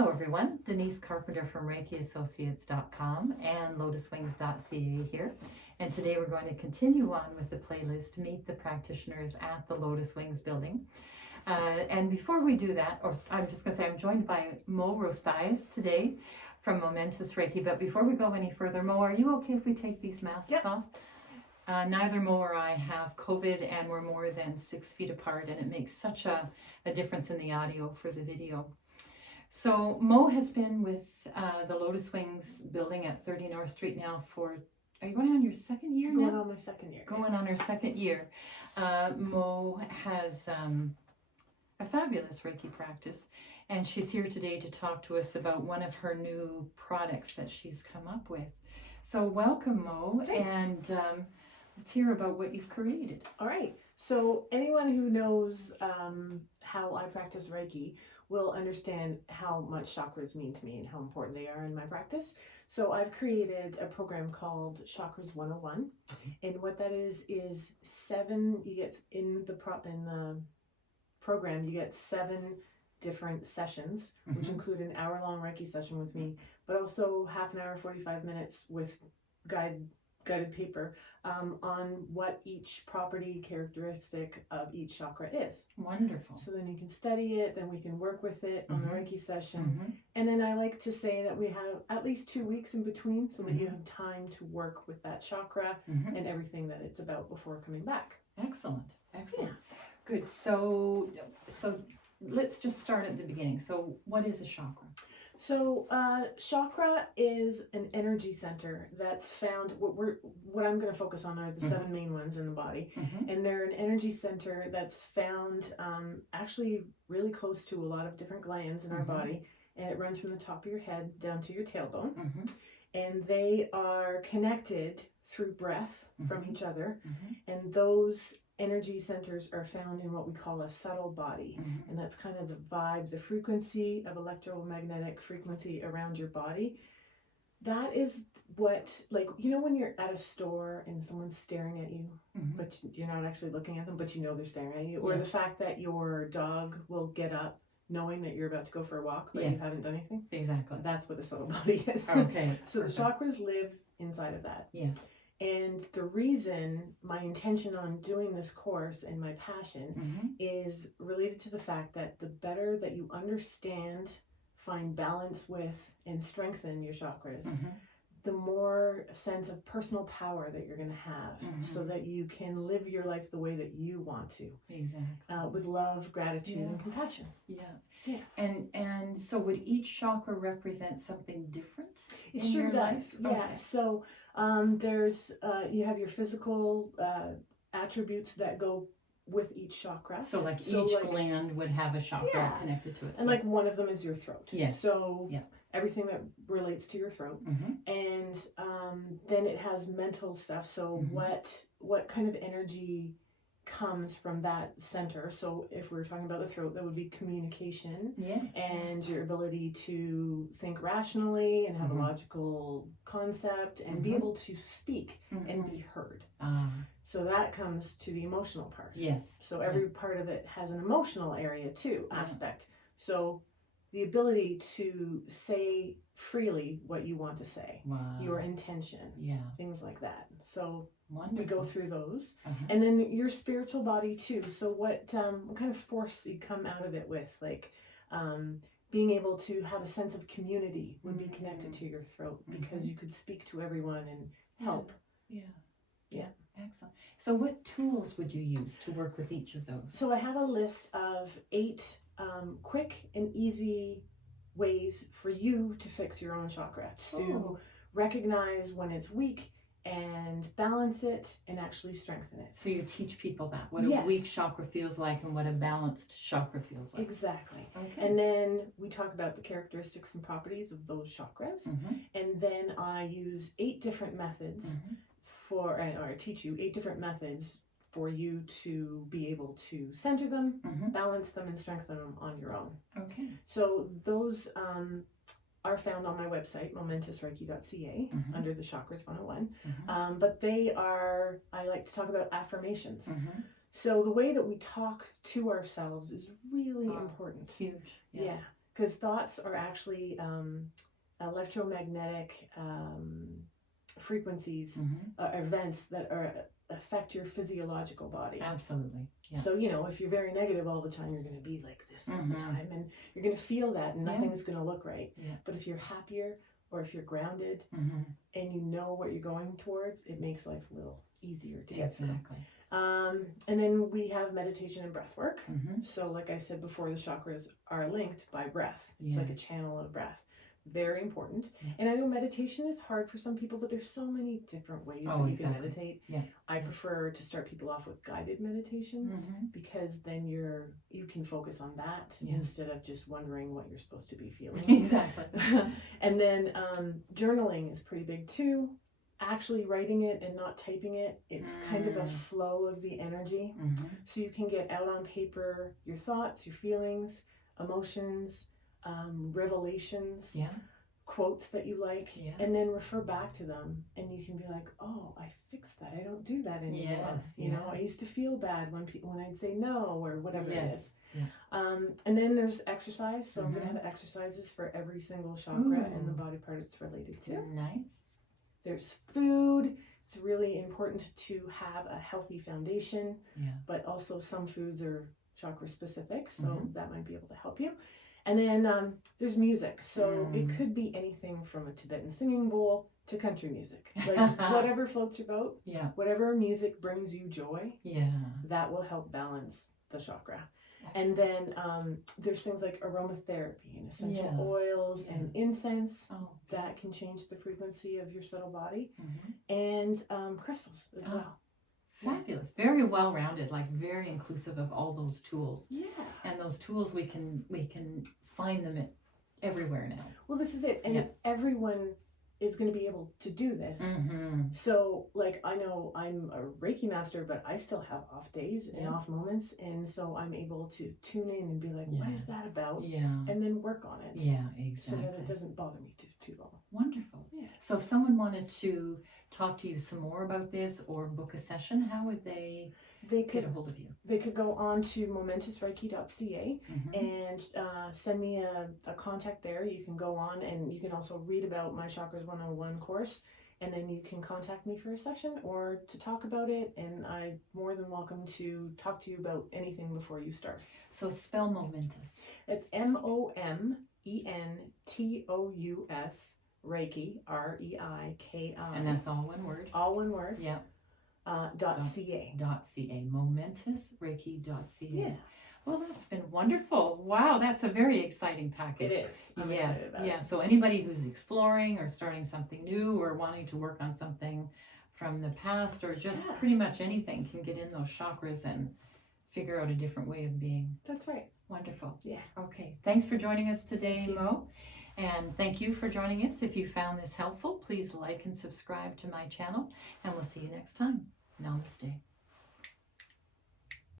Hello everyone, Denise Carpenter from ReikiAssociates.com and LotusWings.ca here. And today we're going to continue on with the playlist, Meet the Practitioners at the Lotus Wings building. And before we do that, or I'm just going to say I'm joined by Moe Rosteius today from Momentous Reiki. But before we go any further, Moe, are you okay if we take these masks off? Neither Moe or I have COVID, and we're more than 6 feet apart, and it makes such a difference in the audio for the video. So Moe has been with the Lotus Wings building at 30 North Street now for, are you going on your second year now? Going on my second year. Going on her second year. Moe has a fabulous Reiki practice, and she's here today to talk to us about one of her new products that she's come up with. So welcome, Moe. Thanks. And let's hear about what you've created. All right. So anyone who knows how I practice Reiki will understand how much chakras mean to me and how important they are in my practice. So I've created a program called Chakras 101. And what that is 7, you get in the program, you get 7 different sessions, which include an hour-long Reiki session with me, but also half an hour, 45 minutes with guided paper on what each property characteristic of each chakra is. Wonderful. So then you can study it, then we can work with it on the Reiki session. And then I like to say that we have at least 2 weeks in between so that you have time to work with that chakra and everything that it's about before coming back. Excellent. Excellent. Yeah. Good. So let's just start at the beginning. So what is a chakra? So chakra is an energy center that's found, what I'm going to focus on are the 7 main ones in the body. And they're an energy center that's found actually really close to a lot of different glands in our body. And it runs from the top of your head down to your tailbone. And they are connected through breath from each other. And those energy centers are found in what we call a subtle body. And that's kind of the vibe, the frequency of electromagnetic frequency around your body. That is what, like, you know when you're at a store and someone's staring at you, but you're not actually looking at them, but you know they're staring at you, or the fact that your dog will get up knowing that you're about to go for a walk, but you haven't done anything. Exactly. That's what a subtle body is. Okay. So the chakras live inside of that. Yes. And the reason, my intention on doing this course and my passion is related to the fact that the better that you understand, find balance with, and strengthen your chakras, the more sense of personal power that you're going to have so that you can live your life the way that you want to. Exactly. With love, gratitude, and compassion. Yeah. And so would each chakra represent something different? It sure does. Life? Yeah. Okay. So there's you have your physical attributes that go with each chakra. So each gland would have a chakra connected to it. And like one of them is your throat. Yes. So everything that relates to your throat. And then it has mental stuff. So what kind of energy comes from that center? So if we're talking about the throat, that would be communication and your ability to think rationally and have a logical concept and be able to speak and be heard. So that comes to the emotional part. Yes. So every part of it has an emotional area too, aspect. So the ability to say freely what you want to say, your intention, things like that. So we go through those. And then your spiritual body too. So what kind of force you come out of it with, like being able to have a sense of community would be connected to your throat because you could speak to everyone and help. Yeah. Excellent. So what tools would you use to work with each of those? So I have a list of 8 quick and easy ways for you to fix your own chakra, to recognize when it's weak and balance it and actually strengthen it. So you teach people that, what a weak chakra feels like and what a balanced chakra feels like. Exactly. Okay. And then we talk about the characteristics and properties of those chakras. And then I use 8 different methods or I teach you 8 different methods for you to be able to center them, balance them, and strengthen them on your own. Okay. So those are found on my website, momentousreiki.ca, under the Chakras 101. But they are, I like to talk about affirmations. So the way that we talk to ourselves is really important. Huge. Yeah. because thoughts are actually electromagnetic frequencies, events that affect your physiological body. Absolutely. Yeah. So, if you're very negative all the time, you're going to be like this all the time, and you're going to feel that, and nothing's going to look right. Yeah. But if you're happier, or if you're grounded, and you know what you're going towards, it makes life a little easier to get through. Exactly. And then we have meditation and breath work. So like I said before, the chakras are linked by breath. It's like a channel of breath. Very important. And I know meditation is hard for some people, but there's so many different ways that you can meditate. Yeah. I prefer to start people off with guided meditations because then you can focus on that instead of just wondering what you're supposed to be feeling. Exactly. And then journaling is pretty big too. Actually writing it and not typing it, it's kind of a flow of the energy. So you can get out on paper your thoughts, your feelings, emotions, revelations, quotes that you like, and then refer back to them, and you can be like, oh, I fixed that. I don't do that anymore. You know, I used to feel bad when I'd say no or whatever it is. And then there's exercise. So I'm going to have exercises for every single chakra and the body part it's related to. Nice. There's food. It's really important to have a healthy foundation, but also some foods are chakra specific, so that might be able to help you. And then there's music. So it could be anything from a Tibetan singing bowl to country music. Like whatever floats your boat, whatever music brings you joy, that will help balance the chakra. Excellent. And then there's things like aromatherapy and essential oils and incense that can change the frequency of your subtle body, and crystals as well. Fabulous. Very well rounded, like very inclusive of all those tools. Yeah. And those tools we can find them everywhere now. Well, this is it. And everyone is going to be able to do this. So like, I know I'm a Reiki master, but I still have off days and off moments. And so I'm able to tune in and be like, what is that about? And then work on it. Yeah, exactly. So that it doesn't bother me too long. Wonderful. Yeah. So if someone wanted to talk to you some more about this or book a session, how would they get a hold of you? They could go on to momentousreiki.ca and send me a contact there. You can go on and you can also read about my Chakras 101 course, and then you can contact me for a session or to talk about it, and I'm more than welcome to talk to you about anything before you start. So spell momentous. It's MOMENTOUS Reiki, REIKI. And that's all one word? All one word. Yeah. .ca. .ca. Momentousreiki.ca. Yeah. Well, that's been wonderful. Wow, that's a very exciting package. It is. I'm excited about it. So anybody who's exploring or starting something new or wanting to work on something from the past or just pretty much anything can get in those chakras and figure out a different way of being. That's right. Wonderful. Yeah. Okay. Thanks for joining us today, Mo. And thank you for joining us. If you found this helpful, please like and subscribe to my channel, and we'll see you next time. Namaste.